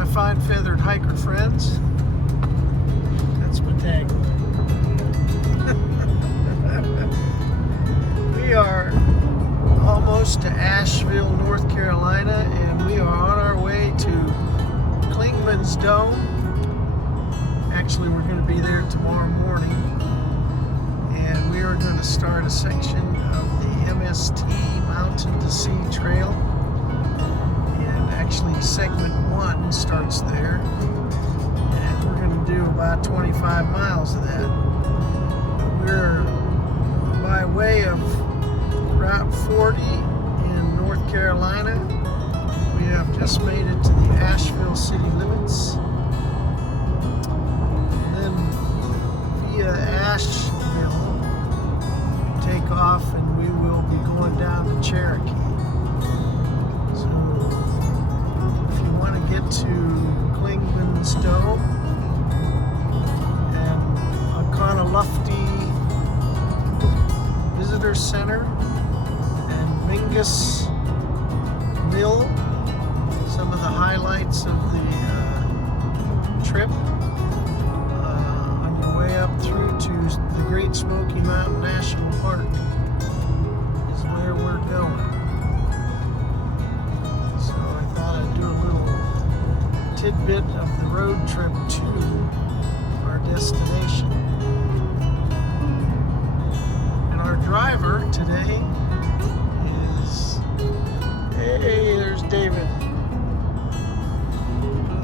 my fine feathered hiker friends. That's my tagline. We are almost to Asheville, North Carolina, and we are on our way to Clingman's Dome. Actually, we're going to be there tomorrow morning, and we are going to start a section of the MST Mountain to Sea Trail. And actually, Segment 1 starts there, and we're going to do about 25 miles of that. We're by way of Route 40 in North Carolina. We have just made it to the Asheville city limits. And then via Asheville, we take off and we will be going down to Cherokee. So if you want to get to Clingman's Dome and Oconaluftee Visitor Center, Mingus Mill, some of the highlights of the trip. On your way up through to the Great Smoky Mountain National Park is where we're going. So I thought I'd do a little tidbit of the road trip to our destination. And our driver today, hey, there's David.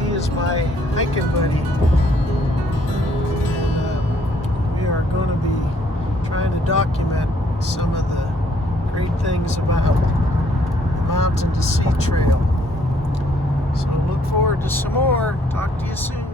He is my hiking buddy. And we are going to be trying to document some of the great things about the Mountain to Sea Trail. So look forward to some more. Talk to you soon.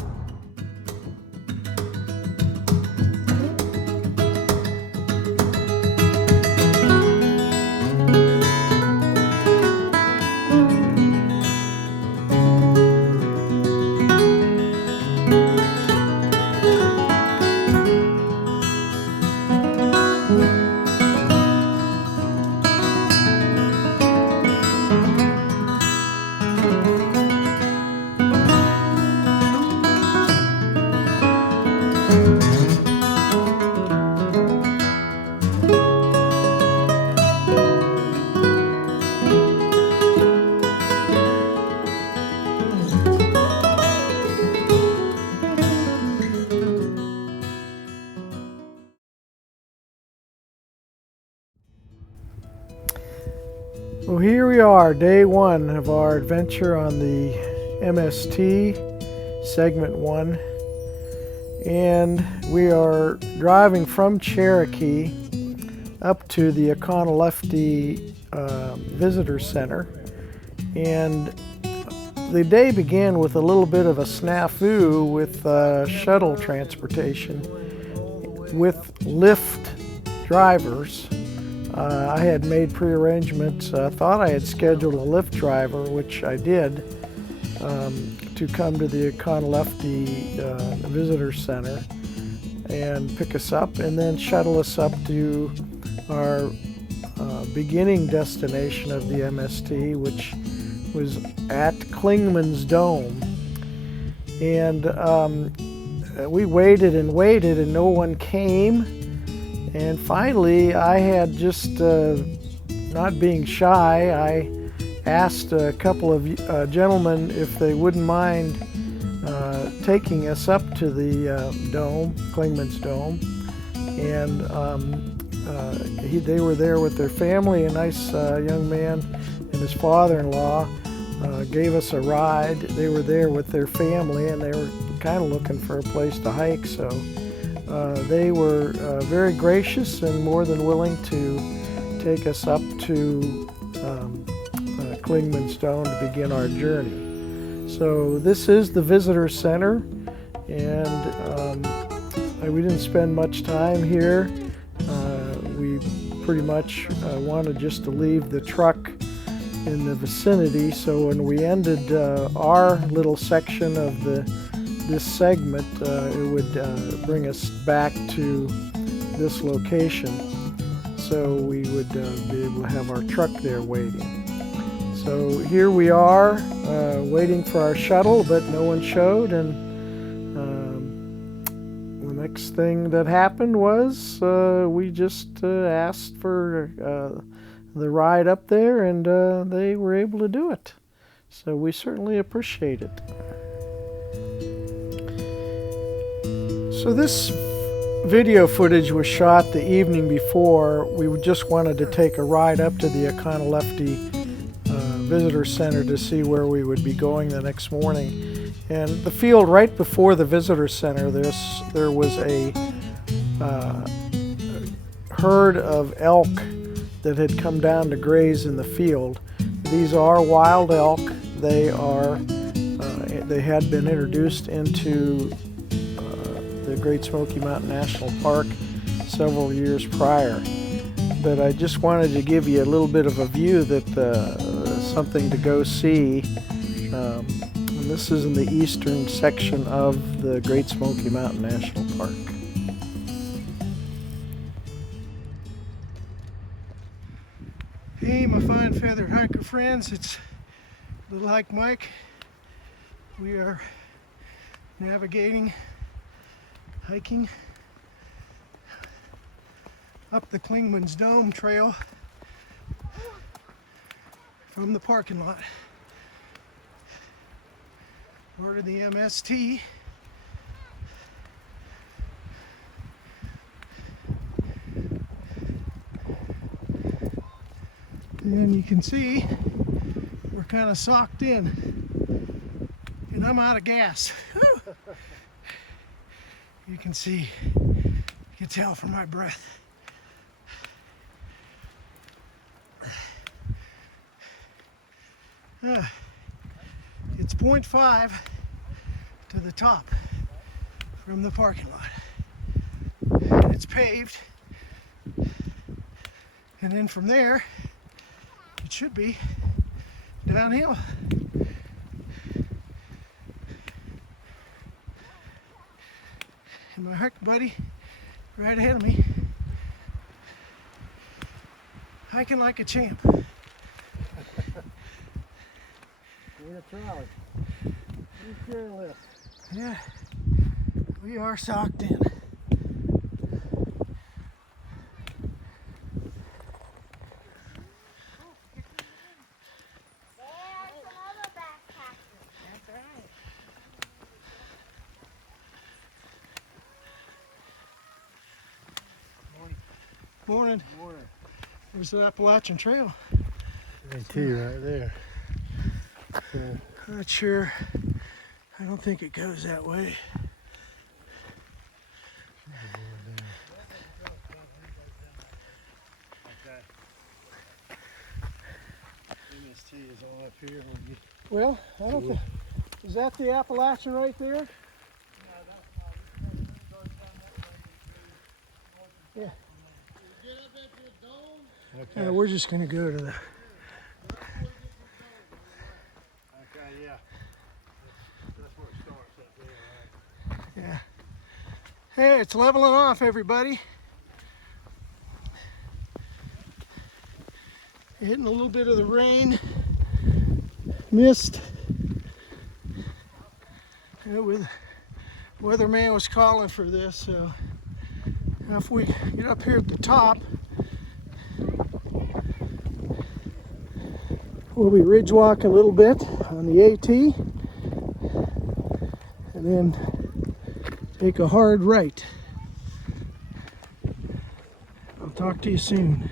Well, here we are, day one of our adventure on the MST, Segment 1. And we are driving from Cherokee up to the Oconaluftee Visitor Center. And the day began with a little bit of a snafu with shuttle transportation with Lyft drivers. I had made pre-arrangements. I thought I had scheduled a Lyft driver, which I did, to come to the Oconaluftee Visitor Center and pick us up and then shuttle us up to our beginning destination of the MST, which was at Clingman's Dome. And we waited and waited and no one came. And finally, I had just, not being shy, I asked a couple of gentlemen if they wouldn't mind taking us up to the dome, Clingman's Dome. And they were there with their family. A nice young man and his father-in-law gave us a ride. They were there with their family, and they were kind of looking for a place to hike. So they were very gracious and more than willing to take us up to Clingman's Dome to begin our journey. So this is the visitor center, and we didn't spend much time here. We pretty much wanted just to leave the truck in the vicinity, so when we ended our little section of this segment, it would bring us back to this location, so we would be able to have our truck there waiting. So here we are, waiting for our shuttle, but no one showed, and the next thing that happened was we just asked for the ride up there, and they were able to do it. So we certainly appreciate it. So this video footage was shot the evening before. We just wanted to take a ride up to the Econo-Lefty Visitor Center to see where we would be going the next morning. And the field right before the Visitor Center, there was a herd of elk that had come down to graze in the field. These are wild elk. They had been introduced into the Great Smoky Mountain National Park several years prior. But I just wanted to give you a little bit of a view that something to go see. And this is in the eastern section of the Great Smoky Mountain National Park. Hey, my fine feathered hiker friends, it's Little Hike Mike. We are navigating, hiking up the Klingman's Dome Trail from the parking lot. Part of the MST. And you can see we're kind of socked in, and I'm out of gas. You can see, you can tell from my breath. It's 0.5 to the top from the parking lot. It's paved, and then from there it should be downhill. And my hiker buddy right ahead of me, hiking like a champ. We're proud. We're fearless. Yeah, we are socked in. Morning. Morning. There's the Appalachian Trail. AT right there. Yeah. Not sure. I don't think it goes that way. MST is all up here. Well, I don't think. Is that the Appalachian right there? Yeah. Okay. We're just going to go to the... Okay, yeah. That's where it starts up there, right? Yeah. Hey, it's leveling off, everybody. Hitting a little bit of the rain, mist. The weatherman was calling for this, so if we get up here at the top, we'll be ridge walk a little bit on the AT, and then take a hard right. I'll talk to you soon.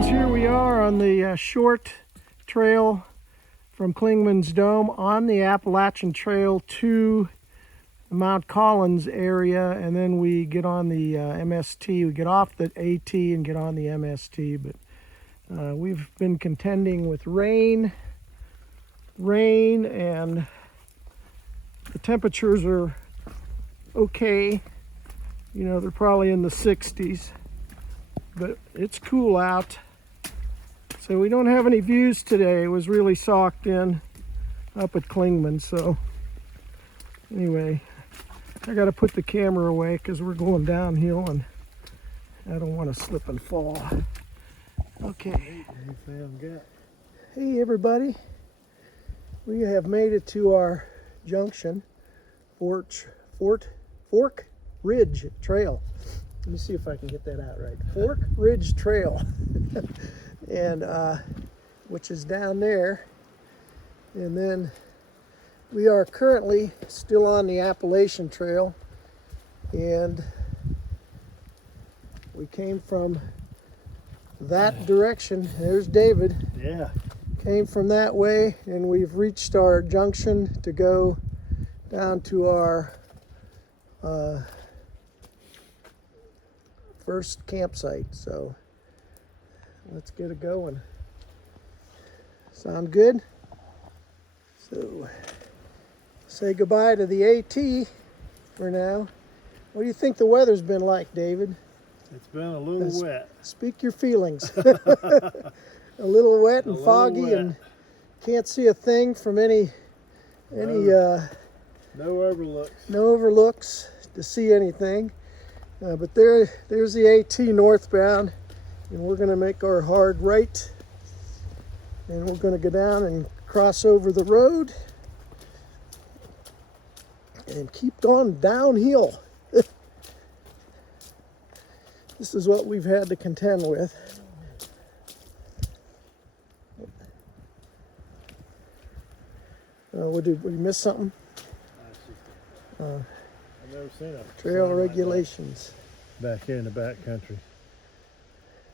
Here we are on the short trail from Clingman's Dome on the Appalachian Trail to the Mount Collins area, and then we get on the MST. We get off the AT and get on the MST, but we've been contending with rain, and the temperatures are okay. You know, they're probably in the 60s, but it's cool out. So we don't have any views today. It was really socked in up at Clingman. So anyway, I got to put the camera away because we're going downhill and I don't want to slip and fall. Okay. Hey everybody. We have made it to our junction, Fork Ridge Trail. Let me see if I can get that out right. Fork Ridge Trail. And which is down there, and then we are currently still on the Appalachian Trail, and we came from that direction. There's David. Yeah. Came from that way, and we've reached our junction to go down to our first campsite. So let's get it going. Sound good? So, say goodbye to the AT for now. What do you think the weather's been like, David? It's been a little wet. Speak your feelings. A little wet and foggy, and can't see a thing from any no overlooks. No overlooks to see anything. But there's the AT northbound. And we're going to make our hard right, and we're going to go down and cross over the road and keep on downhill. This is what we've had to contend with. Did we miss something? I've never seen a trail regulations. Back here in the back country.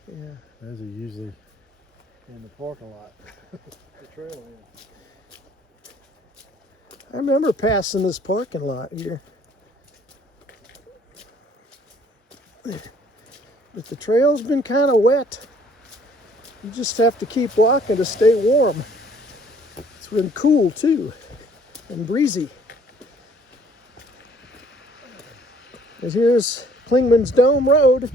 Yeah. Those are usually in the parking lot. The trail is. I remember passing this parking lot here. But the trail's been kind of wet. You just have to keep walking to stay warm. It's been cool too, and breezy. And here's Clingman's Dome Road,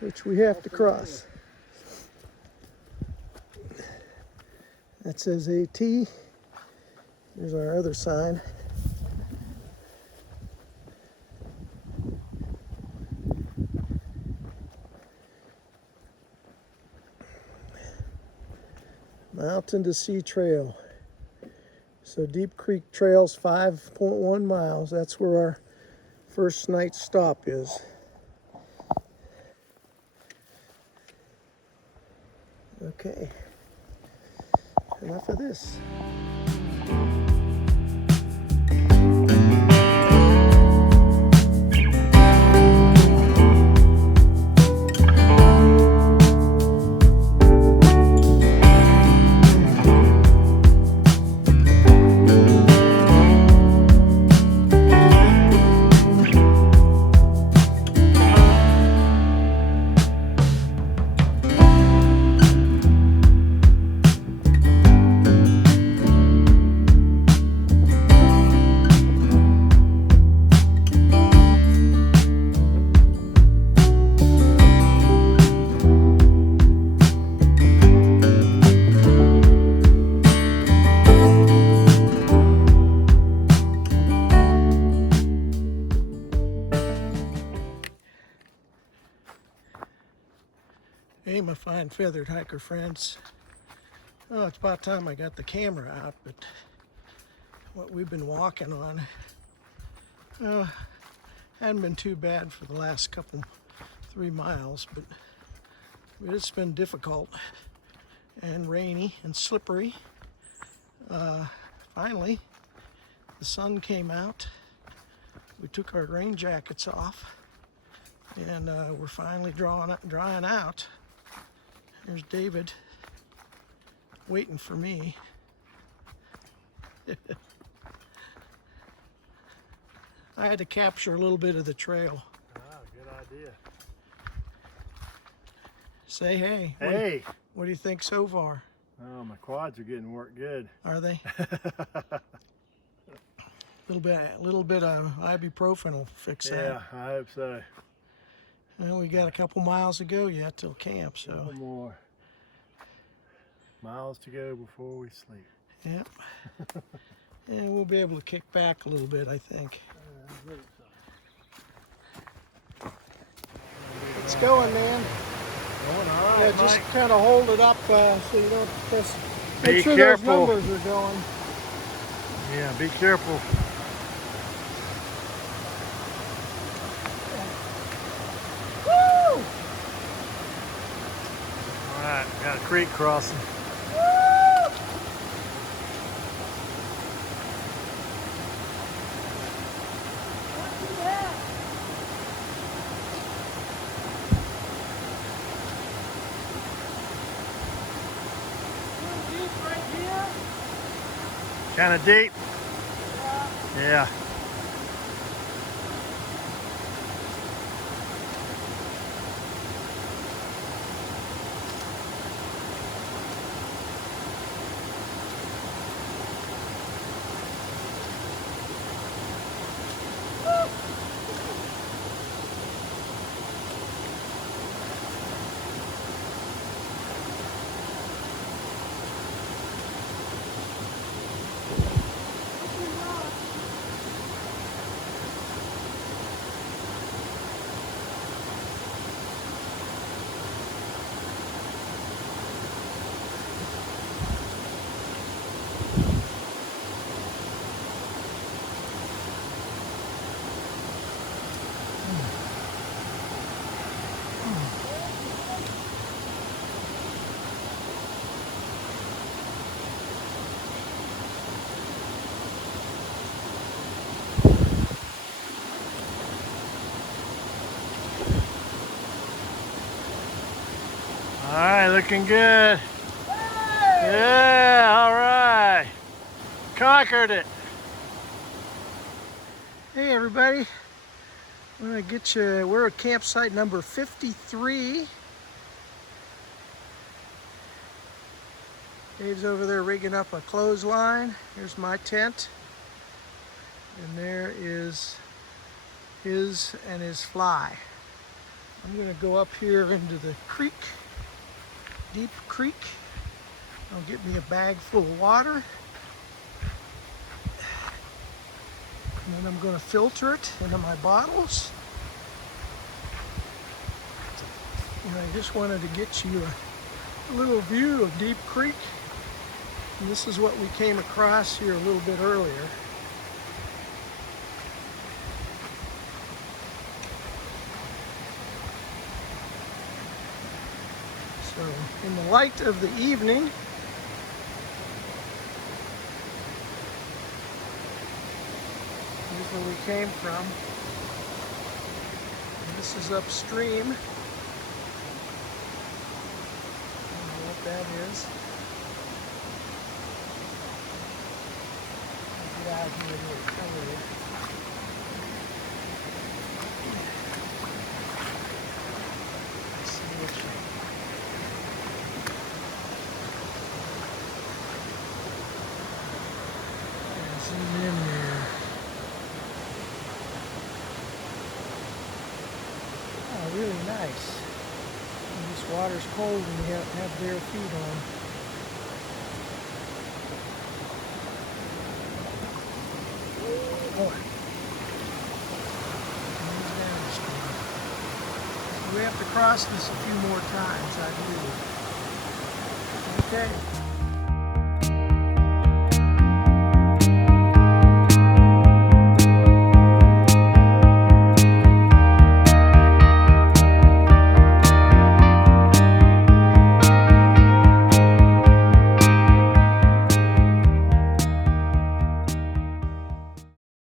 which we have to cross. That says AT. Here's our other sign. Mountain to Sea Trail. So Deep Creek Trail's 5.1 miles. That's where our first night stop is. Okay, enough of this. Hey, my fine feathered hiker friends. Oh, it's about time I got the camera out, but what we've been walking on hadn't been too bad for the last 3 miles, but it's been difficult and rainy and slippery. Finally, the sun came out. We took our rain jackets off, and we're finally drying out. There's David waiting for me. I had to capture a little bit of the trail. Ah, good idea. Say hey. Hey. What do you think so far? Oh, my quads are getting work good. Are they? little bit of ibuprofen will fix that. Yeah, I hope so. Well, we got a couple miles to go yet till camp, so. Couple more miles to go before we sleep. Yep. And we'll be able to kick back a little bit, I think. It's going, man. Going all right, Yeah, just Mike. kind of hold it up so you don't just Be make sure careful. those numbers are going. Yeah, be careful. Woo! All right, got a creek crossing. Woo! Not too bad. Little deep right here. Kind of deep. Yeah. Yeah. All right, looking good. Hey! Yeah, all right. Conquered it. Hey everybody, I'm gonna get you, we're at campsite number 53. Dave's over there rigging up a clothesline. Here's my tent. And there is his and his fly. I'm gonna go up here into the creek, deep creek. I'll get me a bag full of water. And then I'm gonna filter it into my bottles. And I just wanted to get you a little view of Deep Creek. And this is what we came across here a little bit earlier. So in the light of the evening, here's where we came from. And this is upstream. I don't know what that is. I'll get out here a little further. Let's see what you... Zoom in there. Oh, really nice. And this water's cold and you have bare feet on. Boy. We have to cross this a few more times, I believe. Okay.